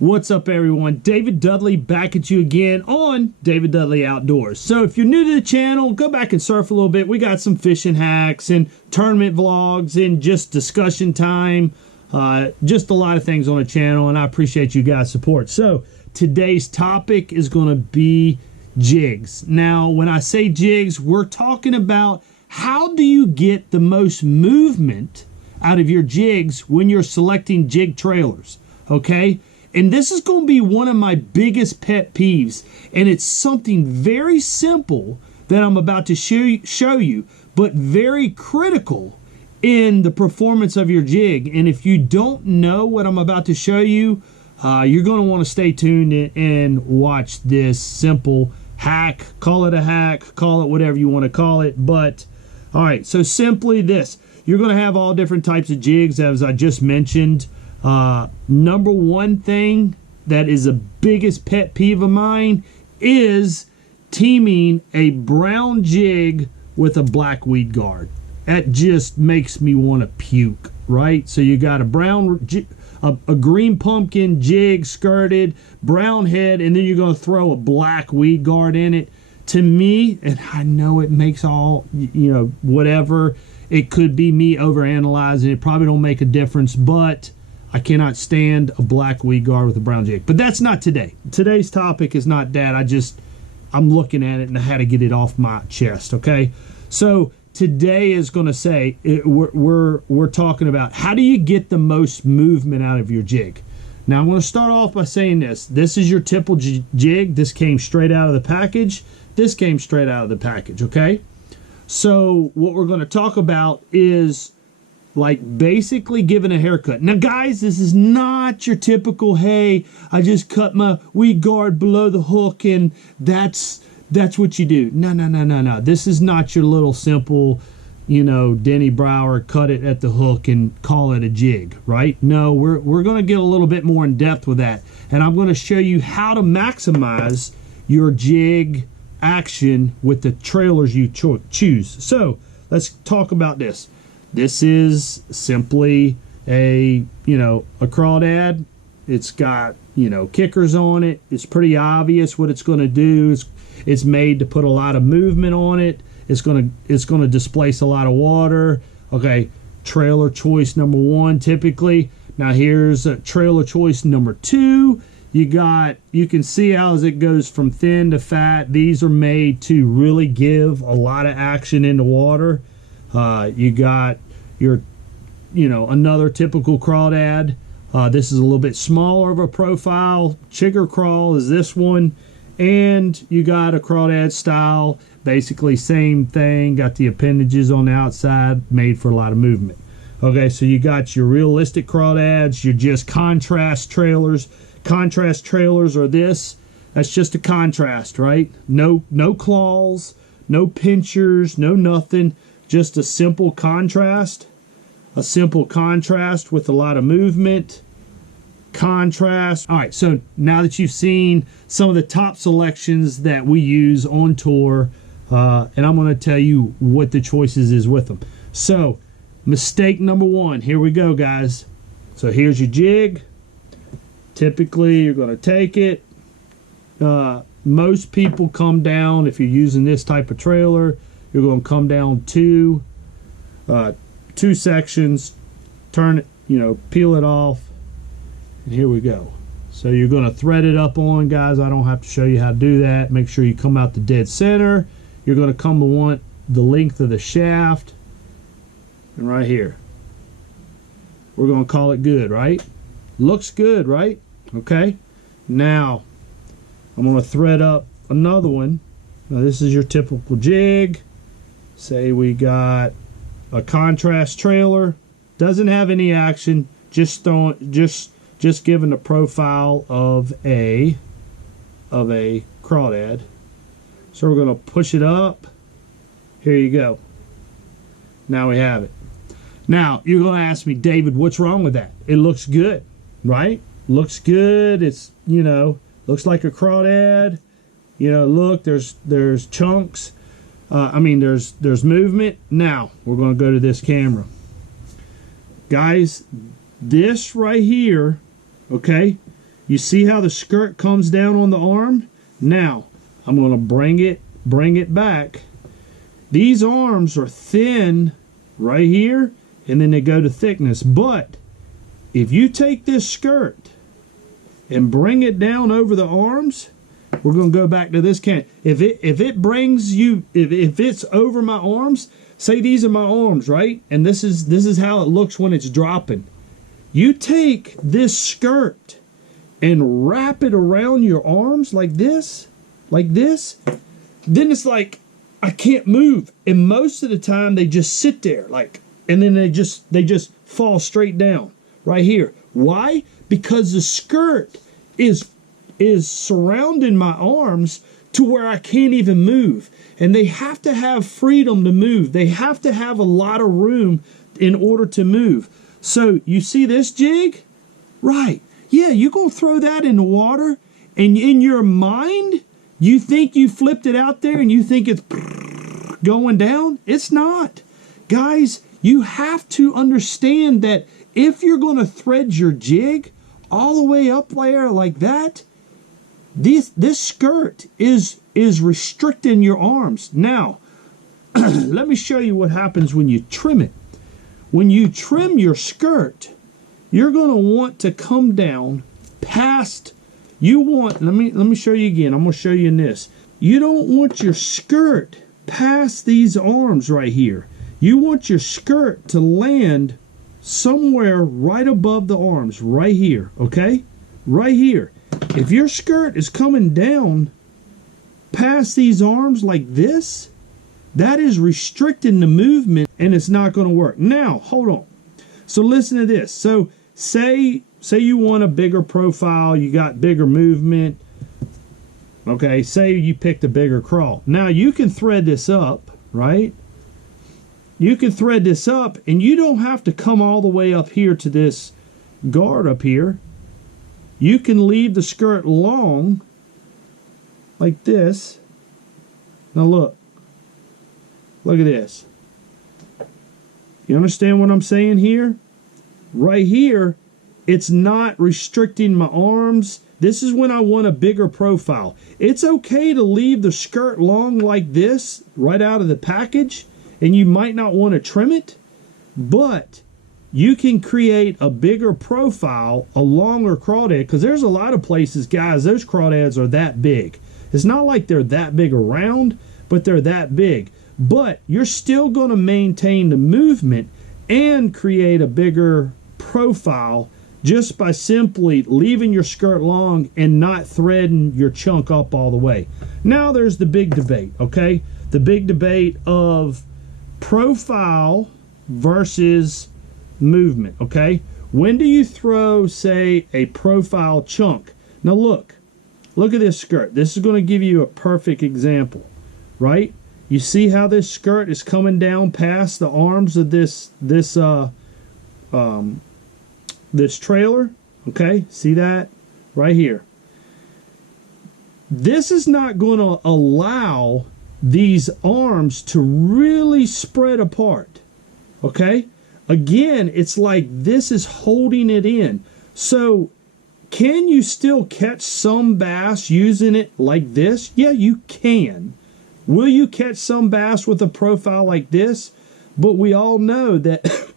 What's up, everyone? David Dudley back at you again on David Dudley Outdoors. So if you're new to the channel, go back and surf a little bit. We got some fishing hacks and tournament vlogs and just discussion time. Just a lot of things on the channel, and I appreciate you guys' support. So today's topic is going to be jigs. Now, when I say jigs, we're talking about how do you get the most movement out of your jigs when you're selecting jig trailers, okay? And this is going to be one of my biggest pet peeves, and it's something very simple that I'm about to show you, but very critical in the performance of your jig. And if you don't know what I'm about to show you, you're going to want to stay tuned and watch this simple hack. Call it a hack, call it whatever you want to call it. But all right, so simply this: you're going to have all different types of jigs, as I just mentioned. Number one thing that is the biggest pet peeve of mine is teaming a brown jig with a black weed guard. That just makes me want to puke, right? So you got a brown, a green pumpkin jig skirted, brown head, and then you're going to throw a black weed guard in it. To me, and I know it makes all, whatever, it could be me overanalyzing. It probably don't make a difference, but I cannot stand a black weed guard with a brown jig. But that's not today. Today's topic is not that. I'm looking at it and I had to get it off my chest, okay? So today is going to say, we're talking about how do you get the most movement out of your jig. Now I'm going to start off by saying this. This is your typical jig. This came straight out of the package. This came straight out of the package, okay? So what we're going to talk about is like basically giving a haircut. Now guys, this is not your typical, hey, I just cut my weed guard below the hook and that's what you do. No. This is not your little simple, Denny Brower, cut it at the hook and call it a jig, right? No, we're going to get a little bit more in depth with that. And I'm going to show you how to maximize your jig action with the trailers you choose. So let's talk about this. This is simply a crawdad. It's got, kickers on it. It's pretty obvious what it's going to do. It's made to put a lot of movement on it. It's going to displace a lot of water. Okay, trailer choice number one typically. Now here's trailer choice number two. You can see how as it goes from thin to fat. These are made to really give a lot of action in the water. You got your, another typical crawdad. This is a little bit smaller of a profile. Chigger crawl is this one. And you got a crawdad style, basically same thing. Got the appendages on the outside, made for a lot of movement. Okay, so you got your realistic crawdads, your just contrast trailers. Contrast trailers are this. That's just a contrast, right? No claws, no pinchers, no nothing. Just a simple contrast. A simple contrast with a lot of movement. Contrast. All right, so now that you've seen some of the top selections that we use on tour, and I'm going to tell you what the choices is with them. So, mistake number one. Here we go, guys. So here's your jig. Typically, you're going to take it. Most people come down, if you're using this type of trailer, you're going to come down two sections, turn it, peel it off, and here we go. So you're going to thread it up on, guys. I don't have to show you how to do that. Make sure you come out the dead center. You're going to come to want the length of the shaft, and right here. We're going to call it good, right? Looks good, right? Okay. Now, I'm going to thread up another one. Now, this is your typical jig. Say we got a contrast trailer. Doesn't have any action. Just giving the profile of a crawdad. So we're going to push it up. Here you go. Now we have it. Now, you're going to ask me, David, what's wrong with that? It looks good, right? Looks good. It's, looks like a crawdad. Look, there's chunks. There's movement. Now, we're going to go to this camera. Guys, this right here, okay, You see how the skirt comes down on the arm? Now, I'm going to bring it back. These arms are thin right here, and then they go to thickness. But if you take this skirt and bring it down over the arms, we're going to go back to this can. If it brings you, if it's over my arms, say these are my arms, right? And this is how it looks when it's dropping. You take this skirt and wrap it around your arms like this, then it's like I can't move. And most of the time they just sit there like, and then they just fall straight down right here. Why? Because the skirt is surrounding my arms to where I can't even move. And they have to have freedom to move. They have to have a lot of room in order to move. So you see this jig? Right. Yeah, you're going to throw that in the water, and in your mind, you think you flipped it out there and you think it's going down. It's not. Guys, you have to understand that if you're going to thread your jig all the way up there like that, this skirt is restricting your arms. Now, let me show you what happens when you trim it. When you trim your skirt, you're going to want to come down past, let me show you again. I'm going to show you in this. You don't want your skirt past these arms right here. You want your skirt to land somewhere right above the arms, right here, okay? Right here. If your skirt is coming down past these arms like this, that is restricting the movement, and it's not going to work. Now, hold on. So listen to this. So say you want a bigger profile, you got bigger movement. Okay, say you picked a bigger crawl. Now you can thread this up, right? You can thread this up, and you don't have to come all the way up here to this guard up here. You can leave the skirt long like this. Now look at this. You understand what I'm saying here? Right here, it's not restricting my arms. This is when I want a bigger profile. It's okay to leave the skirt long like this right out of the package, and you might not want to trim it, but you can create a bigger profile, a longer crawdad, because there's a lot of places, guys, those crawdads are that big. It's not like they're that big around, but they're that big. But you're still going to maintain the movement and create a bigger profile just by simply leaving your skirt long and not threading your chunk up all the way. Now there's the big debate, okay? The big debate of profile versus movement, okay? When do you throw, say, a profile chunk? Now look at this skirt. This is going to give you a perfect example, right? You see how this skirt is coming down past the arms of this trailer? Okay, see that right here. This is not going to allow these arms to really spread apart. Okay, again, it's like this is holding it in. So can you still catch some bass using it like this? Yeah, you can. Will you catch some bass with a profile like this? But we all know that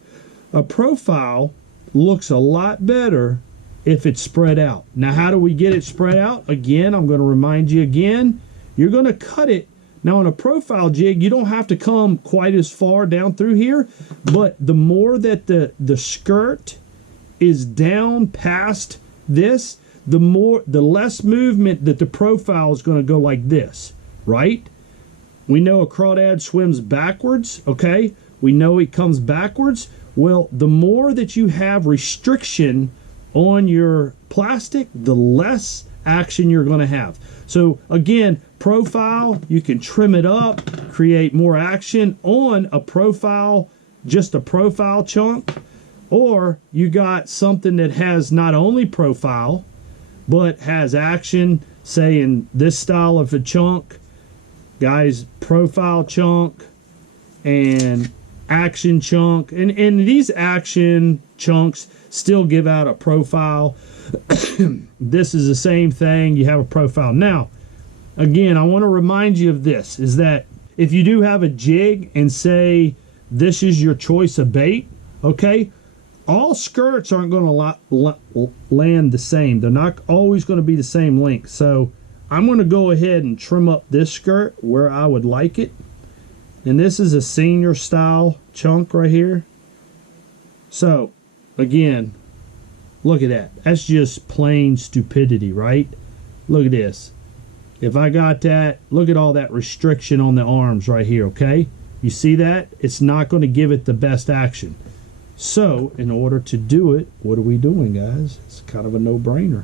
a profile looks a lot better if it's spread out. Now, how do we get it spread out? Again, I'm going to remind you again, you're going to cut it. Now, on a profile jig, you don't have to come quite as far down through here, but the more that the skirt is down past this, the less movement that the profile is going to go like this, right? We know a crawdad swims backwards, okay? We know it comes backwards. Well, the more that you have restriction on your plastic, the less action you're going to have. So again, profile, you can trim it up, create more action on a profile, just a profile chunk, or you got something that has not only profile, but has action, say in this style of a chunk, guys, profile chunk and action chunk, and these action chunks, still give out a profile. This is the same thing. You have a profile. Now, again, I want to remind you of this, is that if you do have a jig and say this is your choice of bait, okay, all skirts aren't going to land the same. They're not always going to be the same length. So I'm going to go ahead and trim up this skirt where I would like it. And this is a senior style chunk right here. So again, look at that. That's just plain stupidity, right? Look at this. If I got that, look at all that restriction on the arms right here, okay? You see that? It's not going to give it the best action. So in order to do it, what are we doing, guys? It's kind of a no-brainer.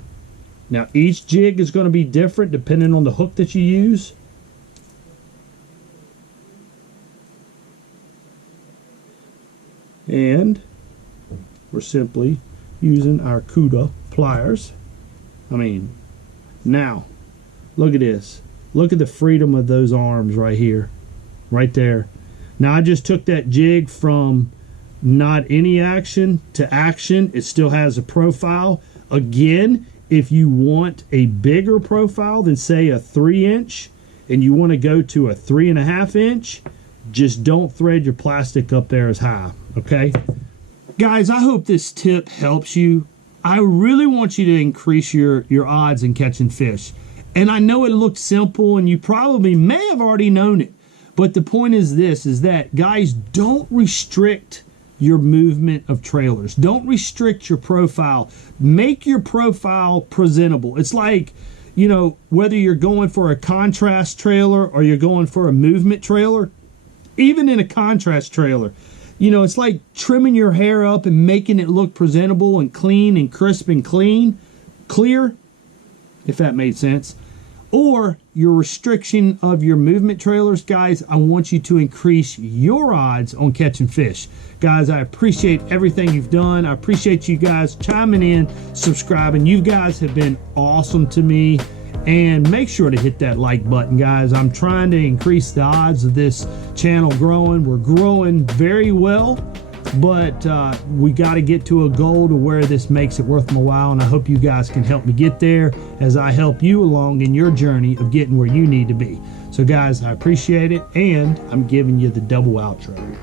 Now, each jig is going to be different depending on the hook that you use. And we're simply using our CUDA pliers. Now, look at this. Look at the freedom of those arms right here. Right there. Now, I just took that jig from not any action to action. It still has a profile. Again, if you want a bigger profile than, say, a 3-inch, and you want to go to a 3.5-inch, just don't thread your plastic up there as high, okay? Guys, I hope this tip helps you. I really want you to increase your odds in catching fish. And I know it looks simple, and you probably may have already known it. But the point is this, is that, guys, don't restrict your movement of trailers. Don't restrict your profile. Make your profile presentable. It's like, you know, whether you're going for a contrast trailer or you're going for a movement trailer, even in a contrast trailer, you know, it's like trimming your hair up and making it look presentable and clean and crisp and clear, if that made sense. Or your restriction of your movement trailers, guys, I want you to increase your odds on catching fish. Guys, I appreciate everything you've done. I appreciate you guys chiming in, subscribing. You guys have been awesome to me. And make sure to hit that like button, guys. I'm trying to increase the odds of this channel growing. We're growing very well, but we got to get to a goal to where this makes it worth my while, and I hope you guys can help me get there as I help you along in your journey of getting where you need to be. So guys, I appreciate it, and I'm giving you the double outro.